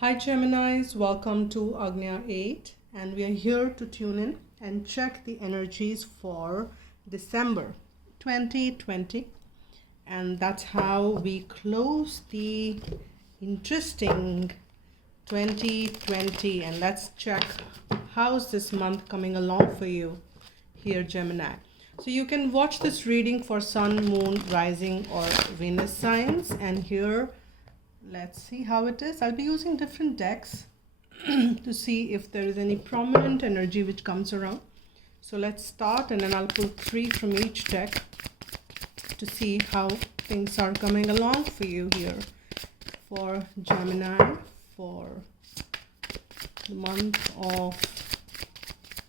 Hi Geminis, welcome to Agnya 8 and we are here to tune in and check the energies for December 2020, and that's how we close the interesting 2020. And let's check how's this month coming along for you here, Gemini. So you can watch this reading for Sun, Moon, Rising or Venus signs, and here let's see how it is. I'll be using different decks to see if there is any prominent energy which comes around. So let's start, and then I'll pull 3 from each deck to see how things are coming along for you here for Gemini for the month of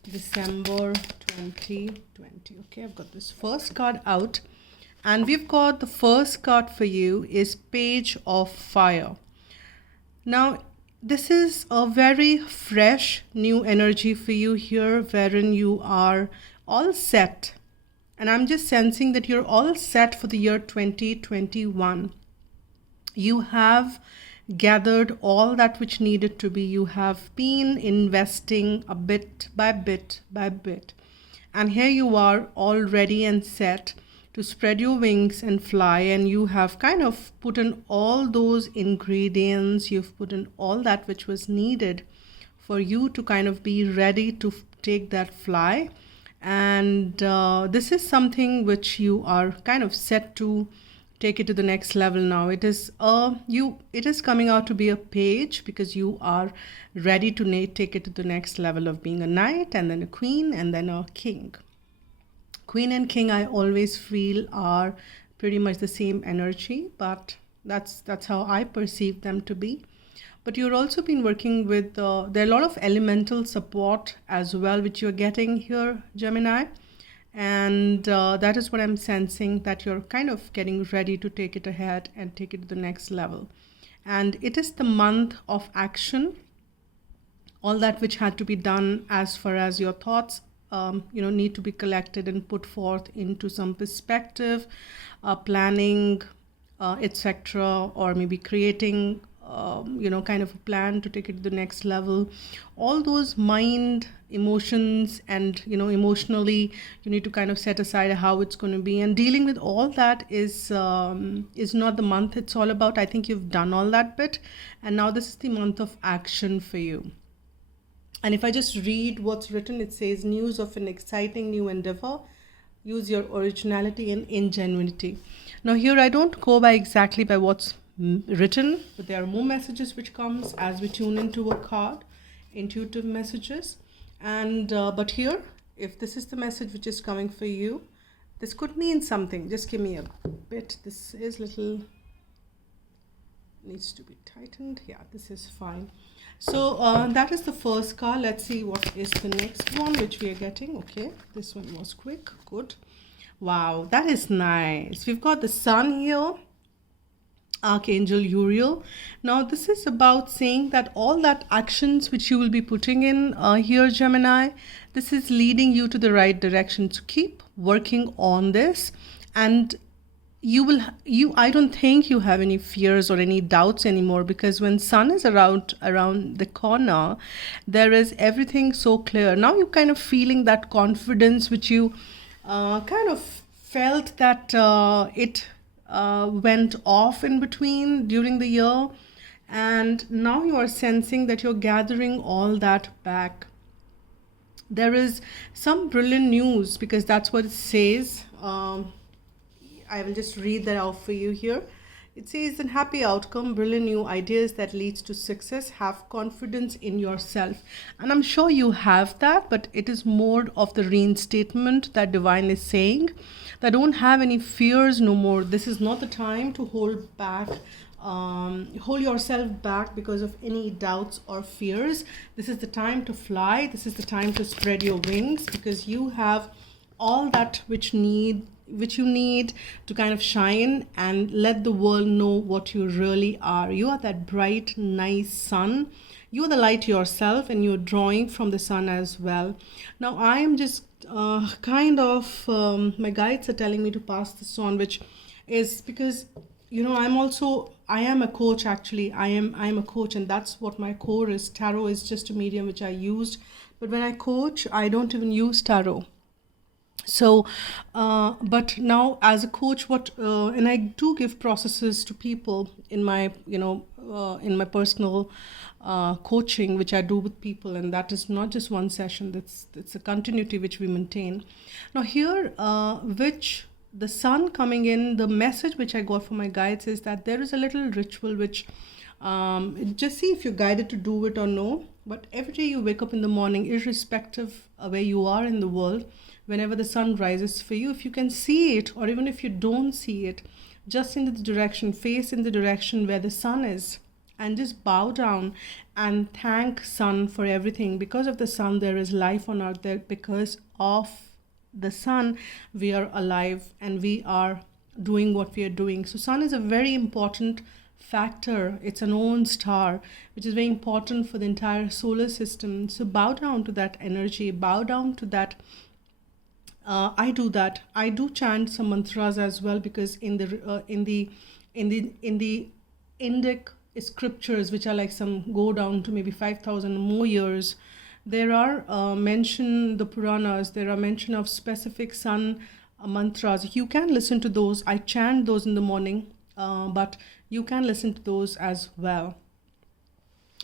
December 2020. Okay, I've got this first card out, and we've got the first card for you is Page of Fire. Now, this is a very fresh new energy for you here, wherein you are all set. And I'm just sensing that you're all set for the year 2021. You have gathered all that which needed to be. You have been investing a bit by bit by bit. And here you are all ready and set to spread your wings and fly, and you have kind of put in all those ingredients, you've put in all that which was needed for you to kind of be ready to take that fly. And this is something which you are kind of set to take it to the next level now. It is coming out to be a page because you are ready to take it to the next level of being a knight and then a queen and then a king. Queen and king, I always feel, are pretty much the same energy, but that's how I perceive them to be. But you've also been working with, there are a lot of elemental support as well, which you're getting here, Gemini. And that is what I'm sensing, that you're kind of getting ready to take it ahead and take it to the next level. And it is the month of action. All that which had to be done as far as your thoughts need to be collected and put forth into some perspective, planning, etc., or maybe creating, kind of a plan to take it to the next level. All those mind, emotions, and emotionally, you need to kind of set aside how it's going to be. And dealing with all that is not the month it's all about. I think you've done all that bit, and now this is the month of action for you. And if I just read what's written, it says, news of an exciting new endeavor. Use your originality and ingenuity. Now here I don't go by exactly by what's written, but there are more messages which comes as we tune into a card, intuitive messages. And but here, if this is the message which is coming for you, this could mean something. Just give me a bit. This is little, needs to be tightened. Yeah, this is fine. So that is the first card. Let's see what is the next one which we are getting. Okay, this one was quick. Good. Wow, that is nice. We've got the sun here, Archangel Uriel. Now this is about saying that all that actions which you will be putting in here, Gemini, this is leading you to the right direction. So keep working on this, and I don't think you have any fears or any doubts anymore, because when sun is around the corner, there is everything so clear. Now you're kind of feeling that confidence which you kind of felt that it went off in between during the year, and now you are sensing that you're gathering all that back. There is some brilliant news, because that's what it says. I will just read that out for you here. It says, a happy outcome, brilliant new ideas that leads to success. Have confidence in yourself. And I'm sure you have that, but it is more of the reinstatement that divine is saying, that don't have any fears no more. This is not the time to hold back, hold yourself back because of any doubts or fears. This is the time to fly. This is the time to spread your wings, because you have all that which you need to kind of shine and let the world know what you really are. You are that bright, nice sun. You are the light yourself, and you're drawing from the sun as well. Now I am just my guides are telling me to pass this on, which is because I am a coach actually. I am a coach, and that's what my core is. Tarot is just a medium which I used, but when I coach, I don't even use tarot. So but now as a coach, what and I do give processes to people in my in my personal coaching, which I do with people, and that is not just one session. That's a continuity which we maintain. Now here, which the sun coming in, the message which I got from my guides is that there is a little ritual which just see if you're guided to do it or no. But every day you wake up in the morning, irrespective of where you are in the world, whenever the sun rises for you, if you can see it, or even if you don't see it, just in the direction, face in the direction where the sun is, and just bow down and thank sun for everything. Because of the sun, there is life on earth. There, because of the sun, we are alive and we are doing what we are doing. So sun is a very important factor. It's an own star which is very important for the entire solar system. So bow down to that energy, bow down to that. I do that. I do chant some mantras as well, because in the Indic scriptures, which are like some go down to maybe 5,000 more years, there are mention the Puranas. There are mention of specific sun mantras. You can listen to those. I chant those in the morning, but you can listen to those as well.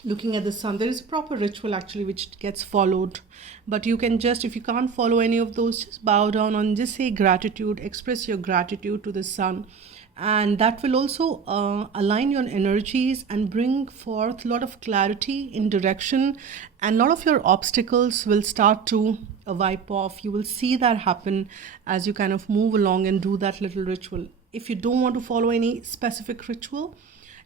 Looking at the sun, there is a proper ritual actually which gets followed, but you can just, if you can't follow any of those, just bow down and just say gratitude, express your gratitude to the sun, and that will also align your energies and bring forth a lot of clarity in direction, and a lot of your obstacles will start to wipe off. You will see that happen as you kind of move along and do that little ritual. If you don't want to follow any specific ritual,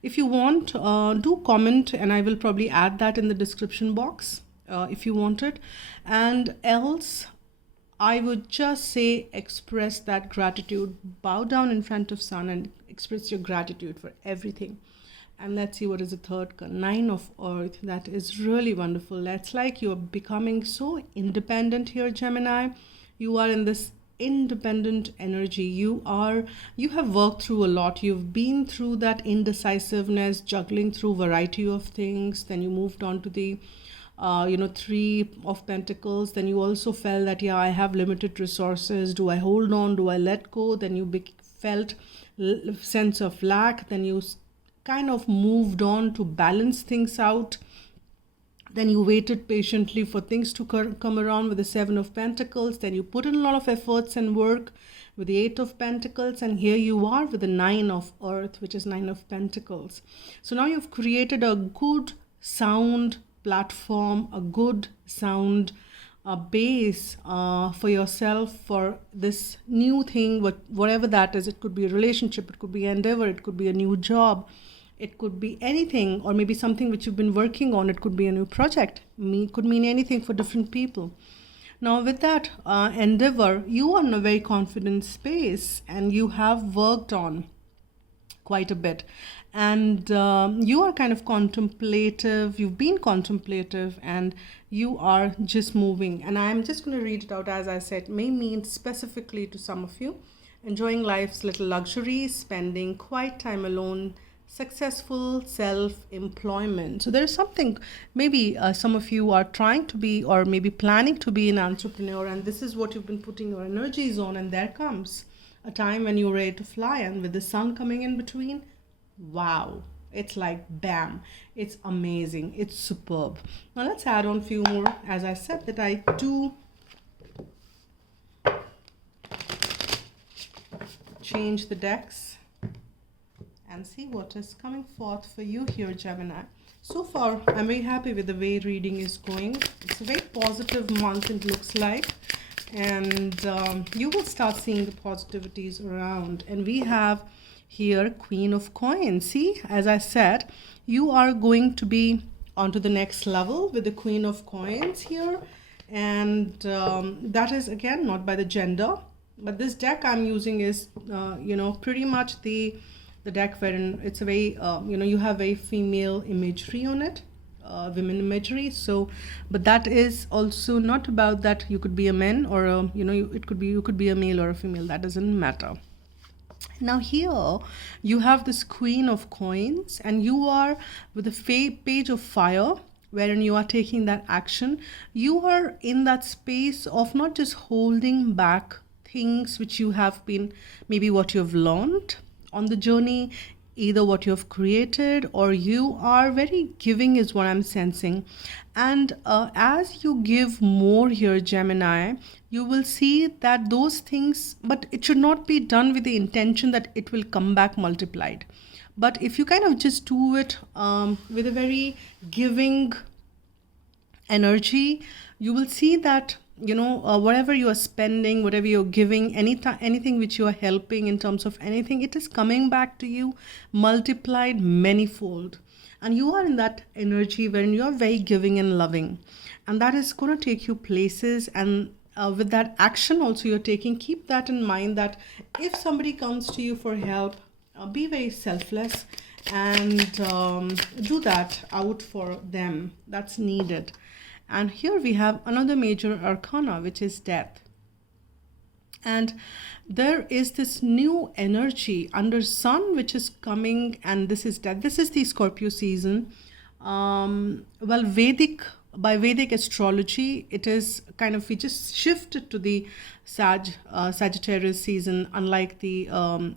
if you want, do comment, and I will probably add that in the description box if you want it. And else, I would just say express that gratitude. Bow down in front of sun and express your gratitude for everything. And let's see what is the third card. 9 of Earth. That is really wonderful. That's like you're becoming so independent here, Gemini. You are in this independent energy. You have worked through a lot. You've been through that indecisiveness, juggling through variety of things. Then you moved on to the 3 of Pentacles. Then you also felt that, yeah, I have limited resources. Do I hold on? Do I let go? Then you felt sense of lack. Then you kind of moved on to balance things out. Then you waited patiently for things to come around with the 7 of Pentacles. Then you put in a lot of efforts and work with the 8 of Pentacles. And here you are with the 9 of Earth, which is 9 of Pentacles. So now you've created a good sound platform, a good sound base for yourself for this new thing, whatever that is. It could be a relationship, it could be an endeavor, it could be a new job. It could be anything, or maybe something which you've been working on. It could be a new project. Could mean anything for different people. Now with that endeavor, you are in a very confident space and you have worked on quite a bit. And you are kind of contemplative. You've been contemplative and you are just moving. And I'm just going to read it out. As I said, may mean specifically to some of you. Enjoying life's little luxuries, spending quiet time alone, successful self-employment. So there is something, maybe some of you are trying to be, or maybe planning to be, an entrepreneur, and this is what you've been putting your energies on, and there comes a time when you're ready to fly, and with the sun coming in between, wow, it's like bam, it's amazing, it's superb. Now let's add on a few more. As I said that I do change the decks and see what is coming forth for you here, Gemini. So far, I'm very happy with the way reading is going. It's a very positive month, it looks like. And you will start seeing the positivities around. And we have here Queen of Coins. See, as I said, you are going to be onto the next level with the Queen of Coins here. And that is, again, not by the gender. But this deck I'm using is, pretty much the deck wherein it's a very, you have a female imagery on it, women imagery. So, but that is also not about that you could be a man or, you could be a male or a female. That doesn't matter. Now here you have this Queen of Coins, and you are with the Page of Fire, wherein you are taking that action. You are in that space of not just holding back things which you have been, maybe what you have learned on the journey, either what you have created, or you are very giving is what I'm sensing. And as you give more here, Gemini, you will see that those things, but it should not be done with the intention that it will come back multiplied. But if you kind of just do it with a very giving energy, you will see that, whatever you are spending, whatever you're giving, anything which you are helping in terms of anything, it is coming back to you multiplied manifold. And you are in that energy when you are very giving and loving, and that is going to take you places. And with that action also you're taking, keep that in mind, that if somebody comes to you for help, be very selfless and do that out for them. That's needed. And here we have another major arcana, which is death. And there is this new energy under sun which is coming, and this is death. This is the Scorpio season. Well, by Vedic astrology, it is kind of, we just shifted to the Sagittarius season, unlike the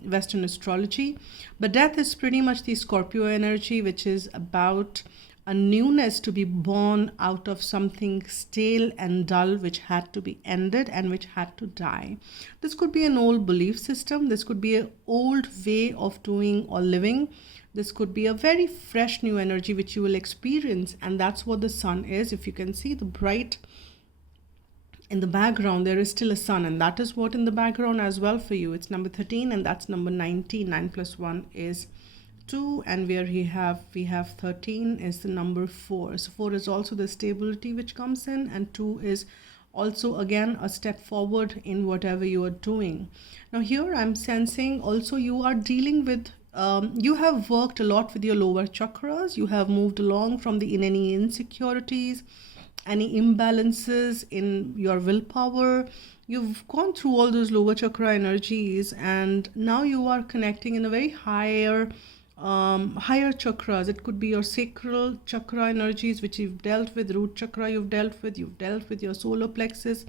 Western astrology. But death is pretty much the Scorpio energy, which is about a newness to be born out of something stale and dull, which had to be ended and which had to die. This could be an old belief system. This could be an old way of doing or living. This could be a very fresh new energy which you will experience. And that's what the sun is. If you can see the bright in the background, there is still a sun, and that is what in the background as well for you. It's number 13, and that's number 19. 9 plus 1 is 2, and where we have 13 is the number 4. So 4 is also the stability which comes in, and 2 is also again a step forward in whatever you are doing. Now here I'm sensing also you are dealing with you have worked a lot with your lower chakras. You have moved along from in any insecurities, any imbalances in your willpower. You've gone through all those lower chakra energies, and now you are connecting in a very higher chakras. It could be your sacral chakra energies, which you've dealt with. Root chakra you've dealt with your solar plexus.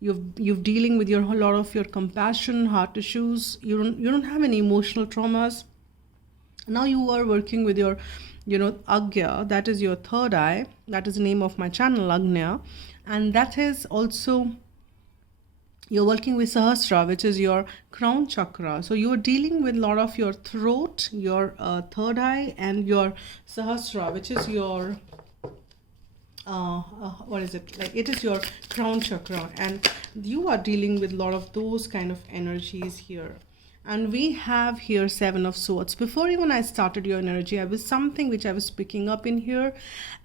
You've dealing with a lot of your compassion, heart issues. You don't have any emotional traumas. Now you are working with your Agya, that is your third eye. That is the name of my channel, Agnya. And that is also, you're working with Sahasra, which is your crown chakra. So you're dealing with a lot of your throat, your third eye, and your Sahasra, which is your what is it like? It is your crown chakra, and you are dealing with a lot of those kind of energies here. And we have here 7 of Swords. Before even I started your energy, I was something which I was picking up in here.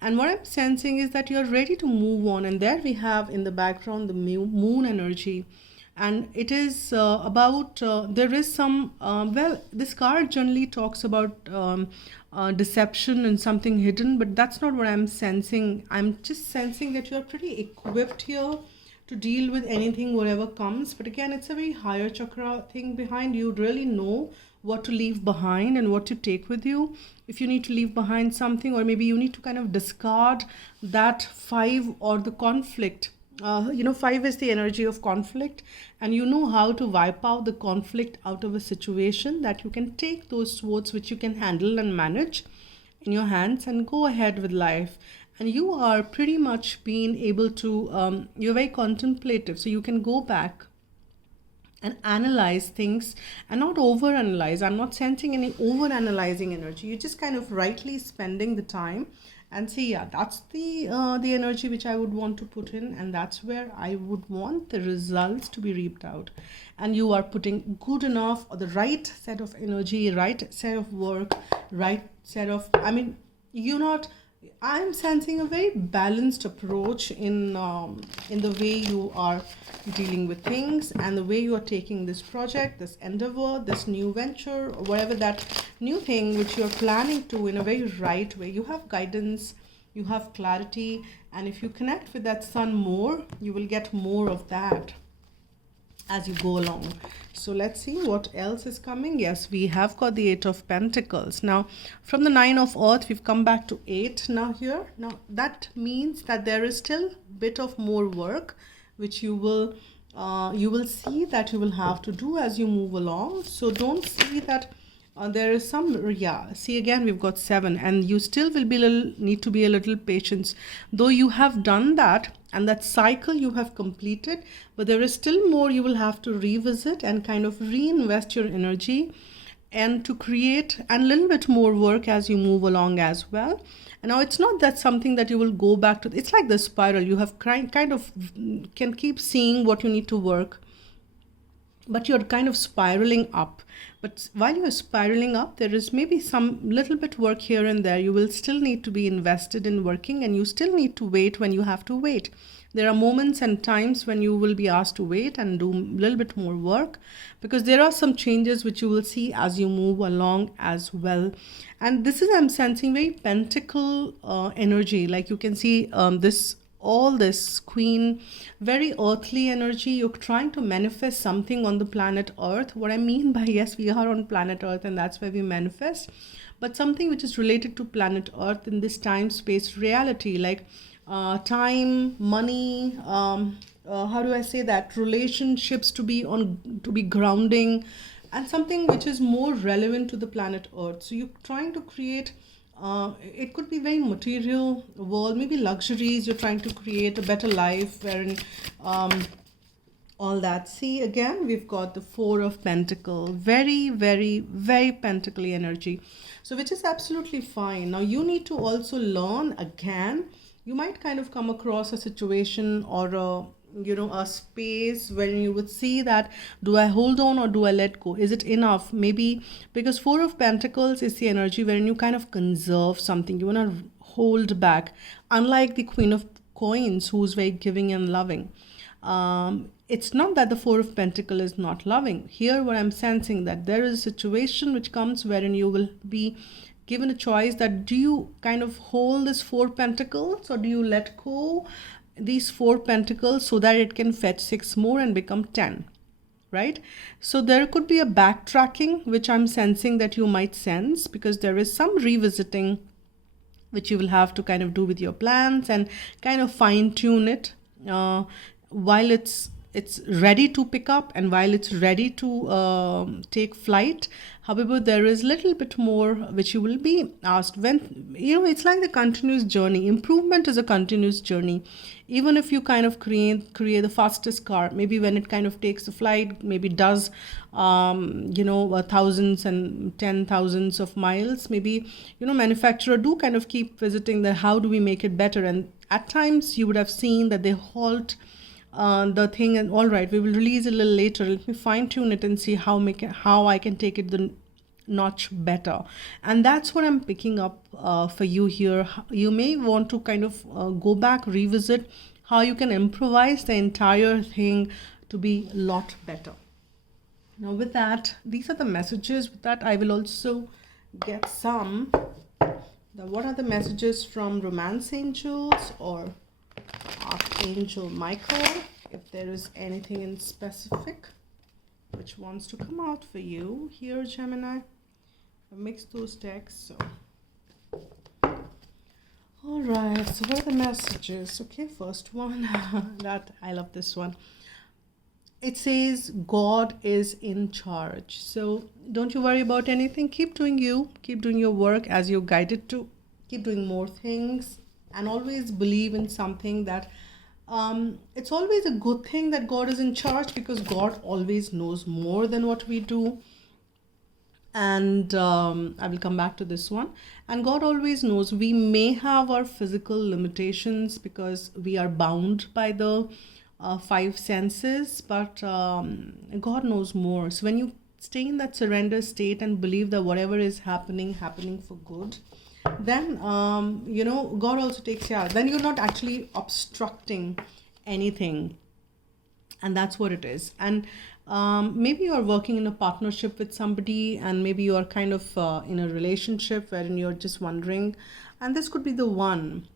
And what I'm sensing is that you're ready to move on. And there we have in the background the moon energy. And it is about, there is some, this card generally talks about deception and something hidden. But that's not what I'm sensing. I'm just sensing that you're pretty equipped here to deal with anything, whatever comes. But again, it's a very higher chakra thing behind. You really know what to leave behind and what to take with you. If you need to leave behind something, or maybe you need to kind of discard that 5 or the conflict. 5 is the energy of conflict, and you know how to wipe out the conflict out of a situation, that you can take those swords which you can handle and manage in your hands and go ahead with life. And you are pretty much being able to, you're very contemplative. So you can go back and analyze things and not over-analyze. I'm not sensing any over-analyzing energy. You're just kind of rightly spending the time and say, yeah, that's the energy which I would want to put in. And that's where I would want the results to be reaped out. And you are putting good enough, or the right set of energy, right set of work, right set of, I'm sensing a very balanced approach in the way you are dealing with things, and the way you are taking this project, this endeavor, this new venture, or whatever that new thing which you are planning to, in a very right way. You have guidance, you have clarity, and if you connect with that sun more, you will get more of that. as you go along. So let's see what else is coming. Yes, we have got the 8 of Pentacles. Now from the 9 of Earth, we've come back to 8 now here. Now that means that there is still a bit of more work which you will see that you will have to do as you move along. So don't see that there is some, yeah, see again we've got 7, and you still will be need to be a little patient, though you have done that and that cycle you have completed, but there is still more you will have to revisit and kind of reinvest your energy and to create a little bit more work as you move along as well. And now it's not that something that you will go back to. It's like the spiral. You have kind of can keep seeing what you need to work, but you're kind of spiraling up. But while you're spiraling up, there is maybe some little bit work here and there. You will still need to be invested in working, and you still need to wait when you have to wait. There are moments and times when you will be asked to wait and do a little bit more work, because there are some changes which you will see as you move along as well. And this is, I'm sensing very pentacle energy. Like you can see this queen, very earthly energy. You're trying to manifest something on the planet Earth. What I mean by, yes, we are on planet Earth and that's where we manifest, but something which is related to planet Earth in this time space reality, like time, money, how do I say that, relationships to be grounding, and something which is more relevant to the planet Earth. So you're trying to create it could be very material world, maybe luxuries. You're trying to create a better life wherein all that. See again, we've got the 4 of Pentacles, very, very, very pentacly energy. So which is absolutely fine. Now you need to also learn again. You might kind of come across a situation or a space where you would see that, do I hold on or do I let go? Is it enough? Maybe because 4 of Pentacles is the energy wherein you kind of conserve something. You want to hold back. Unlike the Queen of Coins, who's very giving and loving. It's not that the 4 of Pentacles is not loving. Here what I'm sensing, that there is a situation which comes wherein you will be given a choice that, do you kind of hold this 4 Pentacles or do you let go these 4 Pentacles so that it can fetch 6 more and become 10, right? So there could be a backtracking which I'm sensing that you might sense, because there is some revisiting which you will have to kind of do with your plans and kind of fine tune it while it's ready to pick up and while it's ready to take flight. However, there is a little bit more which you will be asked when, it's like the continuous journey. Improvement is a continuous journey. Even if you kind of create the fastest car, maybe when it kind of takes a flight, maybe does, thousands and 10,000s of miles, maybe, manufacturer do kind of keep visiting the, how do we make it better? And at times you would have seen that they halt the thing and, all right, we will release a little later, let me fine tune it and see how I can take it the notch better. And that's what I'm picking up for you here. You may want to kind of go back, revisit how you can improvise the entire thing to be a lot better. Now with that, these are the messages. With that, I will also get some, what are the messages from Romance Angels or Archangel Michael, if there is anything in specific which wants to come out for you here, Gemini. I mixed those decks, so all right, so what are the messages? Okay, first one, that I love this one. It says God is in charge. So don't you worry about anything. Keep doing you, keep doing your work as you're guided to, keep doing more things, and always believe in something that it's always a good thing that God is in charge, because God always knows more than what we do. And I will come back to this one. And God always knows. We may have our physical limitations because we are bound by the 5 senses, but God knows more. So when you stay in that surrender state and believe that whatever is happening for good, then God also takes care. Then you're not actually obstructing anything, and that's what it is. And maybe you're working in a partnership with somebody, and maybe you're kind of in a relationship wherein you're just wondering, and this could be the one,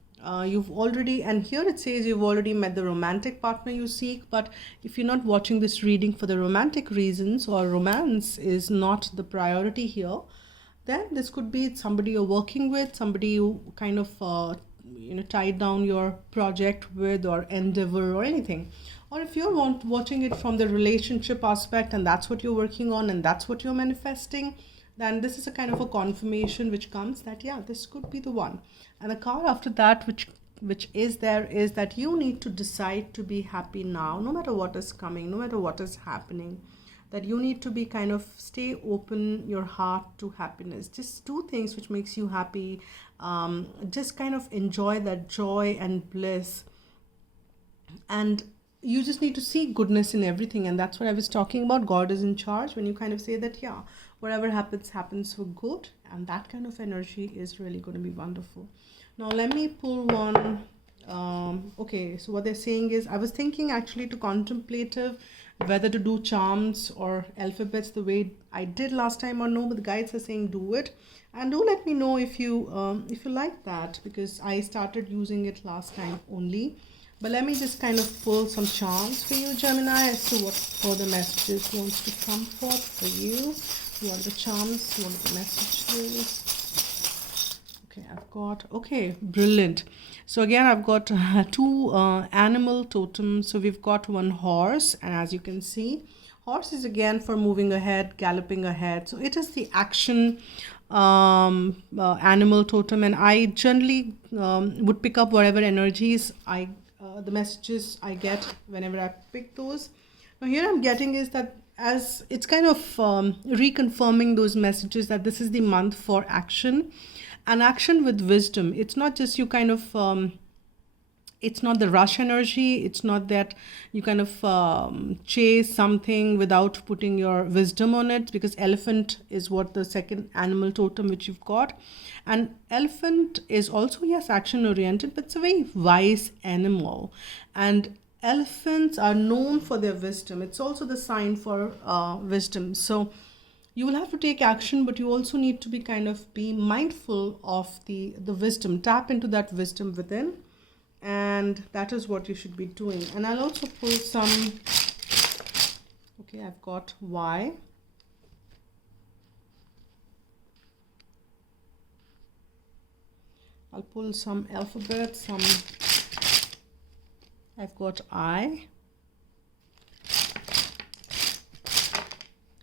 You've already, and here it says you've already met the romantic partner you seek. But if you're not watching this reading for the romantic reasons, or romance is not the priority here, then this could be somebody you're working with, somebody you kind of tied down your project with, or endeavor, or anything. Or if you're watching it from the relationship aspect, and that's what you're working on, and that's what you're manifesting, then this is a kind of a confirmation which comes that, yeah, this could be the one. And the card after that, which is there, is that you need to decide to be happy now, no matter what is coming, no matter what is happening. That you need to be kind of stay open your heart to happiness. Just do things which makes you happy. Just kind of enjoy that joy and bliss. And you just need to see goodness in everything. And that's what I was talking about. God is in charge. When you kind of say that, yeah, whatever happens for good. And that kind of energy is really going to be wonderful. Now, let me pull one. Okay, so what they're saying is, I was thinking actually to contemplative whether to do charms or alphabets the way I did last time or no, but the guides are saying do it. And do let me know if you like that, because I started using it last time only. But let me just kind of pull some charms for you, Gemini, as to what further messages wants to come forth for you. You want the charms, you want the messages. Okay, I've got, okay, brilliant. So again, I've got two animal totems. So we've got one horse, and as you can see, horse is again for moving ahead, galloping ahead. So it is the action animal totem, and I generally would pick up whatever energies the messages I get whenever I pick those. Now here I'm getting is that, as it's kind of reconfirming those messages, that this is the month for action. And action with wisdom. It's not just you kind of, it's not the rush energy. It's not that you kind of chase something without putting your wisdom on it, because elephant is what the second animal totem which you've got. And elephant is also, yes, action oriented, but it's a very wise animal. And elephants are known for their wisdom. It's also the sign for wisdom. So you will have to take action, but you also need to be mindful of the wisdom. Tap into that wisdom within, and that is what you should be doing. And I'll also pull some. Okay, I've got Y. I'll pull some alphabet. I've got I.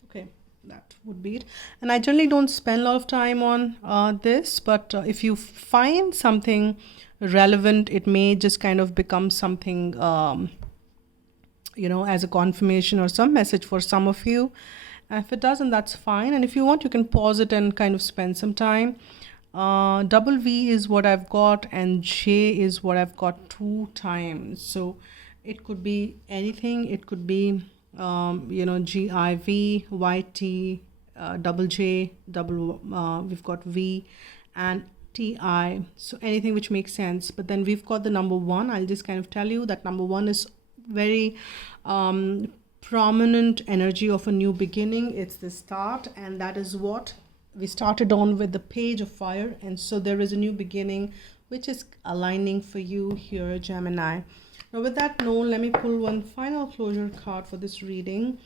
Okay, that would be it. And I generally don't spend a lot of time on this, but if you find something relevant, it may just kind of become something as a confirmation or some message for some of you. And if it doesn't, that's fine. And if you want, you can pause it and kind of spend some time. Double V is what I've got, and J is what I've got 2 times. So it could be anything. It could be GIV, YT, double J, we've got V, and TI. So anything which makes sense. But then we've got the number 1. I'll just kind of tell you that number 1 is very prominent energy of a new beginning. It's the start, and that is what we started on with the Page of Fire. And so there is a new beginning which is aligning for you here, Gemini. Now with that known, let me pull one final closure card for this reading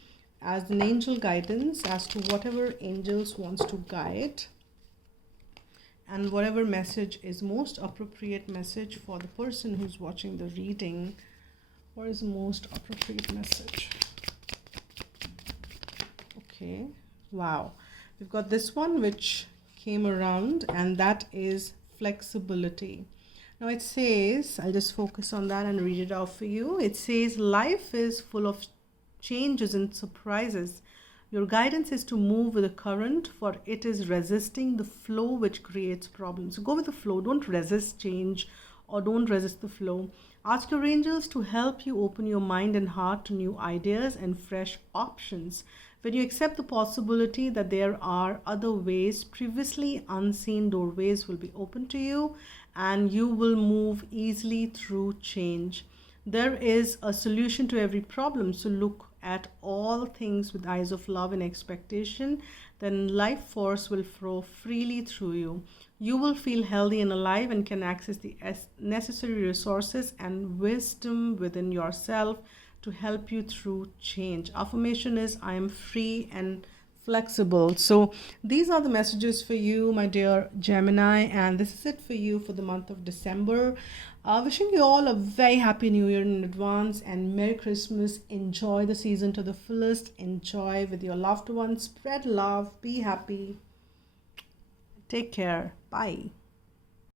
as an angel guidance as to whatever angels wants to guide, and whatever message is most appropriate message for the person who's watching the reading. What is the most appropriate message? Okay, wow. We've got this one which came around, and that is flexibility. Now it says, I'll just focus on that and read it out for you. It says, life is full of changes and surprises. Your guidance is to move with the current, for it is resisting the flow which creates problems. So go with the flow. Don't resist change, or don't resist the flow. Ask your angels to help you open your mind and heart to new ideas and fresh options. When you accept the possibility that there are other ways, previously unseen doorways will be open to you, and you will move easily through change. There is a solution to every problem, so look at all things with eyes of love and expectation. Then life force will flow freely through you. You will feel healthy and alive and can access the necessary resources and wisdom within yourself to help you through change. Affirmation is I am free and flexible. So these are the messages for you, my dear Gemini, and this is it for you for the month of December. Wishing you all a very happy new year in advance and Merry Christmas. Enjoy the season to the fullest. Enjoy with your loved ones. Spread love. Be happy. Take care. Bye.